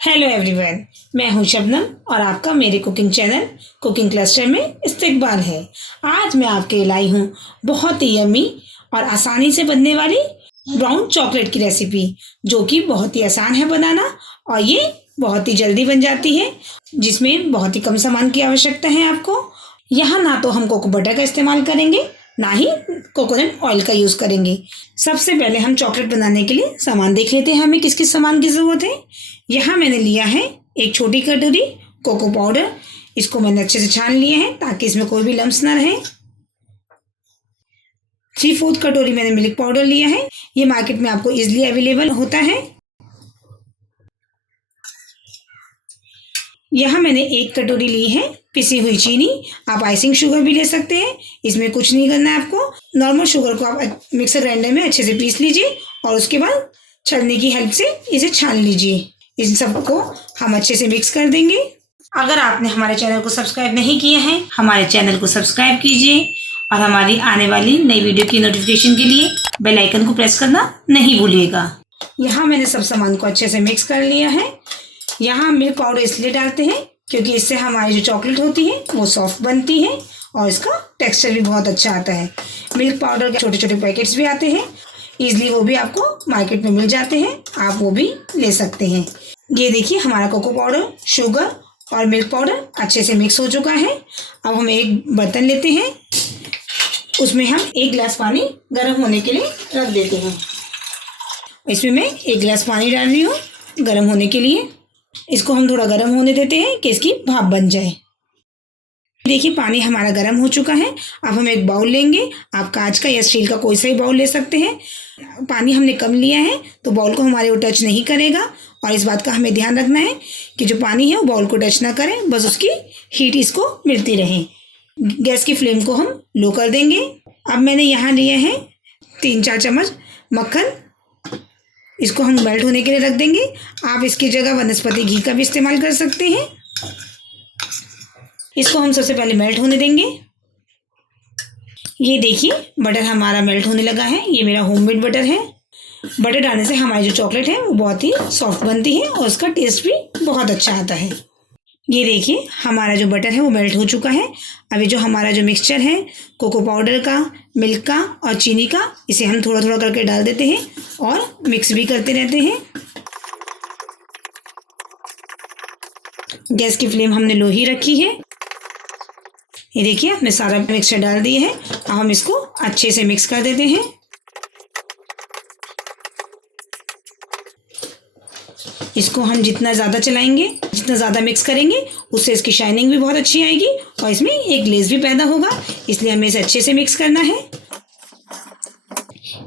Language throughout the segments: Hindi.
हेलो एवरीवन, मैं हूं शबनम और आपका मेरे कुकिंग चैनल कुकिंग क्लस्टर में इस्तकबाल है। आज मैं आपके लिए लाई हूं बहुत ही यम्मी और आसानी से बनने वाली ब्राउन चॉकलेट की रेसिपी, जो कि बहुत ही आसान है बनाना और ये बहुत ही जल्दी बन जाती है, जिसमें बहुत ही कम सामान की आवश्यकता है आपको। यहाँ ना तो हम कोको बटर का इस्तेमाल करेंगे, ना ही कोकोनट ऑयल का यूज़ करेंगे। सबसे पहले हम चॉकलेट बनाने के लिए सामान देख लेते हैं, हमें किस किस सामान की ज़रूरत है। यहाँ मैंने लिया है एक छोटी कटोरी कोको पाउडर। इसको मैंने अच्छे से छान लिया है ताकि इसमें कोई भी लम्स ना रहे। 3/4 कटोरी मैंने मिल्क पाउडर लिया है। ये मार्केट में आपको इजीली अवेलेबल होता है। यहाँ मैंने 1 कटोरी ली है पिसी हुई चीनी। आप आइसिंग शुगर भी ले सकते हैं, इसमें कुछ नहीं करना है आपको। नॉर्मल शुगर को आप मिक्सर ग्राइंडर में अच्छे से पीस लीजिए और उसके बाद छलनी की हेल्प से इसे छान लीजिए। इन सबको हम अच्छे से मिक्स कर देंगे। अगर आपने हमारे चैनल को सब्सक्राइब नहीं किया है, हमारे चैनल को सब्सक्राइब कीजिए और हमारी आने वाली नई वीडियो की नोटिफिकेशन के लिए बेल आइकन को प्रेस करना नहीं भूलिएगा। यहाँ मैंने सब सामान को अच्छे से मिक्स कर लिया है। यहाँ मिल्क पाउडर इसलिए डालते हैं क्योंकि इससे हमारी जो चॉकलेट होती है वो सॉफ्ट बनती है और इसका टेक्सचर भी बहुत अच्छा आता है। मिल्क पाउडर के छोटे छोटे पैकेट्स भी आते हैं, ईजिली वो भी आपको मार्केट में मिल जाते हैं, आप वो भी ले सकते हैं। ये देखिए हमारा कोको पाउडर, शुगर और मिल्क पाउडर अच्छे से मिक्स हो चुका है। अब हम एक बर्तन लेते हैं, उसमें हम 1 गिलास पानी गर्म होने के लिए रख देते हैं। इसमें मैं 1 गिलास पानी डाल रही हूँ गर्म होने के लिए। इसको हम थोड़ा गर्म होने देते हैं कि इसकी भाप बन जाए। देखिए पानी हमारा गर्म हो चुका है। अब हम एक बाउल लेंगे, आप कांच का या स्टील का कोई सा भी बाउल ले सकते हैं। पानी हमने कम लिया है तो बाउल को हमारे वो टच नहीं करेगा और इस बात का हमें ध्यान रखना है कि जो पानी है वो बाउल को टच ना करे, बस उसकी हीट इसको मिलती रहे। गैस की फ्लेम को हम लो कर देंगे। अब मैंने यहाँ लिए हैं 3-4 चम्मच मक्खन। इसको हम मेल्ट होने के लिए रख देंगे। आप इसकी जगह वनस्पति घी का भी इस्तेमाल कर सकते हैं। इसको हम सबसे पहले मेल्ट होने देंगे। ये देखिए बटर हमारा मेल्ट होने लगा है। ये मेरा होममेड बटर है। बटर डालने से हमारी जो चॉकलेट है वो बहुत ही सॉफ्ट बनती है और उसका टेस्ट भी बहुत अच्छा आता है। ये देखिए हमारा जो बटर है वो मेल्ट हो चुका है। अभी जो हमारा जो मिक्सचर है कोको पाउडर का, मिल्क का और चीनी का, इसे हम थोड़ा थोड़ा करके डाल देते हैं और मिक्स भी करते रहते हैं। गैस की फ्लेम हमने लो ही रखी है। ये देखिए हमने सारा मिक्सचर डाल दिया है। अब हम इसको अच्छे से मिक्स कर देते हैं। इसको हम जितना ज़्यादा चलाएंगे, जितना ज़्यादा मिक्स करेंगे, उससे इसकी शाइनिंग भी बहुत अच्छी आएगी और इसमें एक ग्लेज भी पैदा होगा, इसलिए हमें इसे अच्छे से मिक्स करना है।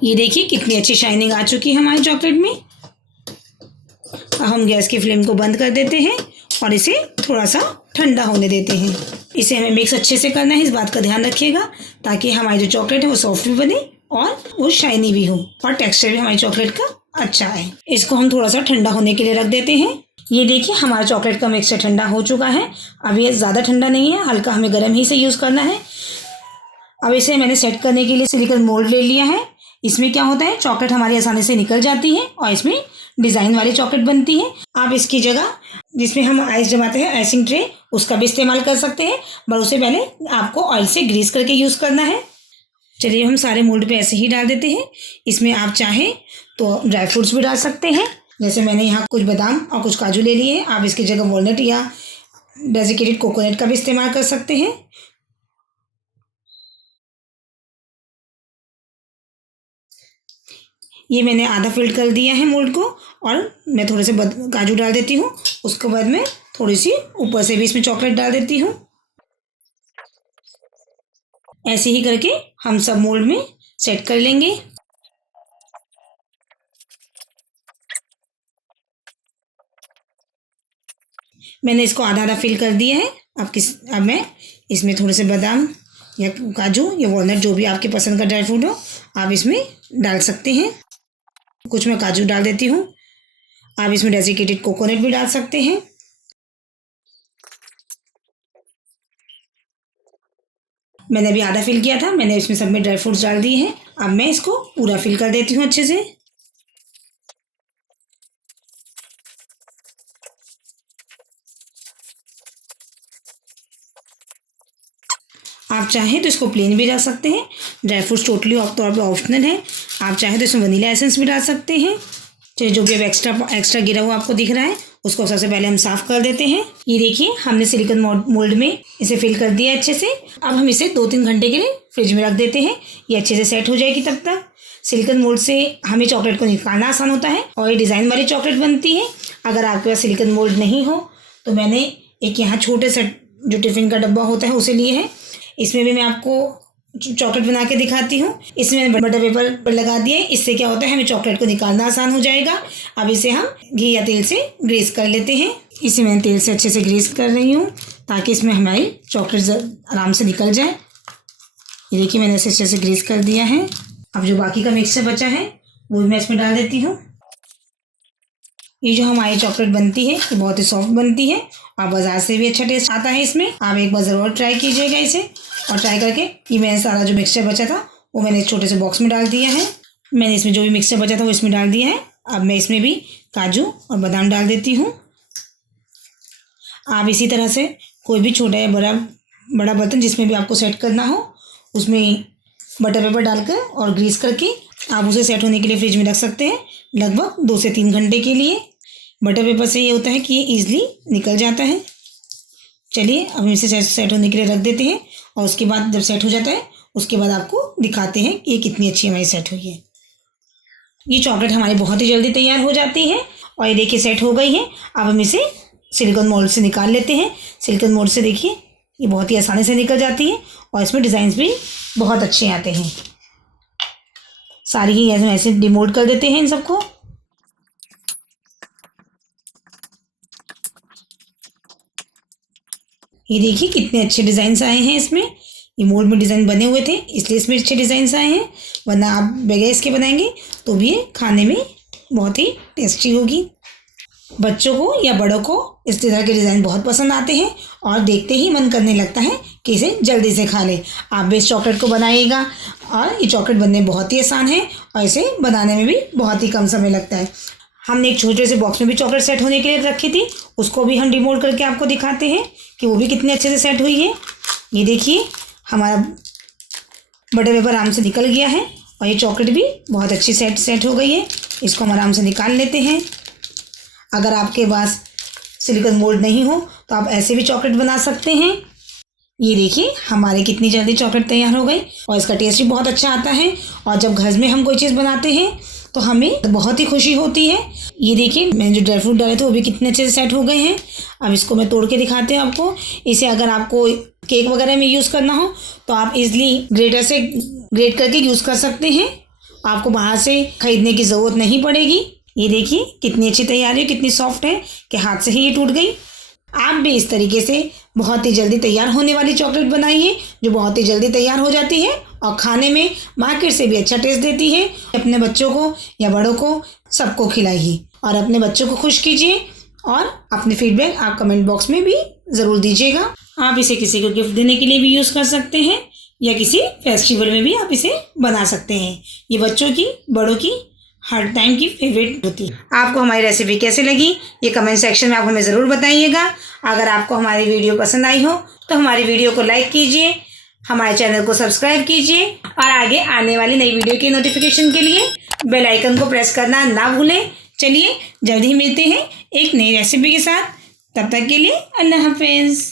ये देखिए कितनी अच्छी शाइनिंग आ चुकी है हमारी चॉकलेट में। अब हम गैस की फ्लेम को बंद कर देते हैं और इसे थोड़ा सा ठंडा होने देते हैं। इसे हमें मिक्स अच्छे से करना है, इस बात का ध्यान रखिएगा ताकि हमारी जो चॉकलेट है वो सॉफ्ट भी बने और वो शाइनी भी हो और टेक्सचर भी हमारी चॉकलेट का अच्छा है। इसको हम थोड़ा सा ठंडा होने के लिए रख देते हैं। ये देखिए हमारा चॉकलेट का मिक्सचर ठंडा हो चुका है। अब ये ज़्यादा ठंडा नहीं है, हल्का हमें गर्म ही से यूज़ करना है। अब इसे मैंने सेट करने के लिए सिलिकॉन मोल्ड ले लिया है। इसमें क्या होता है, चॉकलेट हमारी आसानी से निकल जाती है और इसमें डिज़ाइन वाली चॉकलेट बनती है। आप इसकी जगह जिसमें हम आइस जमाते हैं, आइसिंग ट्रे, उसका भी इस्तेमाल कर सकते हैं, पर उससे पहले आपको ऑयल से ग्रीस करके यूज़ करना है। चलिए हम सारे मोल्ड पे ऐसे ही डाल देते हैं। इसमें आप चाहें तो ड्राई फ्रूट्स भी डाल सकते हैं, जैसे मैंने यहाँ कुछ बादाम और कुछ काजू ले लिए हैं। आप इसकी जगह वॉलनट या डेसिकेटेड कोकोनट का भी इस्तेमाल कर सकते हैं। ये मैंने आधा फिल कर दिया है मोल्ड को और मैं थोड़े से काजू डाल देती हूँ। उसके बाद मैं थोड़ी सी ऊपर से भी इसमें चॉकलेट डाल देती हूँ। ऐसे ही करके हम सब मोल्ड में सेट कर लेंगे। मैंने इसको आधा आधा फिल कर दिया है। अब मैं इसमें थोड़े से बादाम या काजू या वॉलनट, जो भी आपके पसंद का ड्राई फ्रूट हो, आप इसमें डाल सकते हैं। कुछ मैं काजू डाल देती हूँ। आप इसमें डेसिकेटेड कोकोनट भी डाल सकते हैं। मैंने अभी आधा फिल किया था, मैंने इसमें सब में ड्राई फ्रूट्स डाल दिए हैं। अब मैं इसको पूरा फिल कर देती हूँ अच्छे से। आप चाहें तो इसको प्लेन भी डाल सकते हैं। ड्राई फ्रूट्स टोटली तौर पे ऑप्शनल है। आप चाहें तो इसमें वनीला एसेंस भी डाल सकते हैं। चलिए, जो भी अब एक्स्ट्रा गिरा हुआ आपको दिख रहा है उसको सबसे पहले हम साफ़ कर देते हैं। ये देखिए, हमने सिलिकॉन मोल्ड में इसे फिल कर दिया अच्छे से। अब हम इसे 2-3 घंटे के लिए फ्रिज में रख देते हैं। ये अच्छे से सेट हो जाएगी तब तक। सिलिकॉन मोल्ड से हमें चॉकलेट को निकालना आसान होता है और ये डिज़ाइन वाली चॉकलेट बनती है। अगर आपके पास सिलिकॉन मोल्ड नहीं हो तो मैंने एक यहाँ छोटे से जो टिफ़िन का डब्बा होता है उसे लिए है। इसमें भी मैं आपको चॉकलेट बना के दिखाती हूँ। इसमें बटर पेपर लगा दिए। इससे क्या होता है, हमें चॉकलेट को निकालना आसान हो जाएगा। अब इसे हम घी या तेल से ग्रीस कर लेते हैं। इसे मैं तेल से अच्छे से ग्रीस कर रही हूँ ताकि इसमें हमारी चॉकलेट आराम से निकल जाए। ये देखिए, मैंने इसे अच्छे से ग्रीस कर दिया है। अब जो बाकी का मिक्सचर बचा है वो भी मैं इसमें डाल देती हूँ। ये जो हमारी चॉकलेट बनती है ये बहुत ही सॉफ्ट बनती है और बाज़ार से भी अच्छा टेस्ट आता है इसमें। आप एक बार ज़रूर ट्राई कीजिएगा इसे। और ट्राई करके ये मैंने सारा जो मिक्सचर बचा था वो मैंने एक छोटे से बॉक्स में डाल दिया है। मैंने इसमें जो भी मिक्सचर बचा था वो इसमें डाल दिया है। अब मैं इसमें भी काजू और बादाम डाल देती हूँ। आप इसी तरह से कोई भी छोटा या बड़ा बर्तन जिसमें भी आपको सेट करना हो उसमें बटर पेपर डालकर और ग्रीस करके आप उसे सेट होने के लिए फ्रिज में रख सकते हैं, लगभग 2 से 3 घंटे के लिए। बटर पेपर से ये होता है कि ये ईजिली निकल जाता है। चलिए, अब हम इसे सेट होने के लिए रख देते हैं और उसके बाद जब सेट हो जाता है उसके बाद आपको दिखाते हैं कि ये कितनी अच्छी हमारी सेट हुई है। ये चॉकलेट हमारी बहुत ही जल्दी तैयार हो जाती है और ये देखिए सेट हो गई है। अब हम इसे सिलिकॉन मोल्ड से निकाल लेते हैं। सिलिकॉन मोल्ड से देखिए ये बहुत ही आसानी से निकल जाती है और इसमें डिज़ाइंस भी बहुत अच्छे आते हैं। सारी ही ऐसे डिमोल्ड कर देते हैं इन सबको। ये देखिए कितने अच्छे डिज़ाइंस आए हैं इसमें। ये मोल्ड में डिज़ाइन बने हुए थे इसलिए इसमें अच्छे डिज़ाइंस आए हैं, वरना आप बगैर इसके बनाएंगे तो भी ये खाने में बहुत ही टेस्टी होगी। बच्चों को या बड़ों को इस तरह के डिज़ाइन बहुत पसंद आते हैं और देखते ही मन करने लगता है कि इसे जल्दी से खा लें। आप भी इस चॉकलेट को बनाइएगा और ये चॉकलेट बनने बहुत ही आसान है और इसे बनाने में भी बहुत ही कम समय लगता है। हमने एक छोटे से बॉक्स में भी चॉकलेट सेट होने के लिए रखी थी, उसको भी हम डिमोल्ड करके आपको दिखाते हैं कि वो भी कितने अच्छे से सेट हुई है। ये देखिए, हमारा बटर पेपर आराम से निकल गया है और ये चॉकलेट भी बहुत अच्छी सेट हो गई है। इसको हम आराम से निकाल लेते हैं। अगर आपके पास सिलिकॉन मोल्ड नहीं हो तो आप ऐसे भी चॉकलेट बना सकते हैं। ये देखिए हमारे कितनी जल्दी चॉकलेट तैयार हो गई और इसका टेस्ट भी बहुत अच्छा आता है। और जब घर में हम कोई चीज़ बनाते हैं तो हमें बहुत ही खुशी होती है। ये देखिए, मैंने जो ड्राई फ्रूट डाले थे वो भी कितने अच्छे से सेट हो गए हैं। अब इसको मैं तोड़ के दिखाते हैं आपको। इसे अगर आपको केक वगैरह में यूज़ करना हो तो आप इजीली ग्रेटर से ग्रेट करके यूज़ कर सकते हैं। आपको बाहर से ख़रीदने की ज़रूरत नहीं पड़ेगी। ये देखिए कितनी अच्छी तैयारी है, कितनी सॉफ्ट है कि हाथ से ही ये टूट गई। आप भी इस तरीके से बहुत ही जल्दी तैयार होने वाली चॉकलेट बनाइए जो बहुत ही जल्दी तैयार हो जाती है और खाने में मार्केट से भी अच्छा टेस्ट देती है। अपने बच्चों को या बड़ों को सबको खिलाइए और अपने बच्चों को खुश कीजिए और अपने फीडबैक आप कमेंट बॉक्स में भी ज़रूर दीजिएगा। आप इसे किसी को गिफ्ट देने के लिए भी यूज़ कर सकते हैं या किसी फेस्टिवल में भी आप इसे बना सकते हैं। ये बच्चों की बड़ों की हर टाइम की फेवरेट होती है। आपको हमारी रेसिपी कैसे लगी ये कमेंट सेक्शन में आप हमें ज़रूर बताइएगा। अगर आपको हमारी वीडियो पसंद आई हो तो हमारी वीडियो को लाइक कीजिए, हमारे चैनल को सब्सक्राइब कीजिए और आगे आने वाली नई वीडियो की नोटिफिकेशन के लिए बेल आइकन को प्रेस करना ना भूलें। चलिए जल्द ही मिलते हैं एक नई रेसिपी के साथ। तब तक के लिए अल्लाह हाफिज़।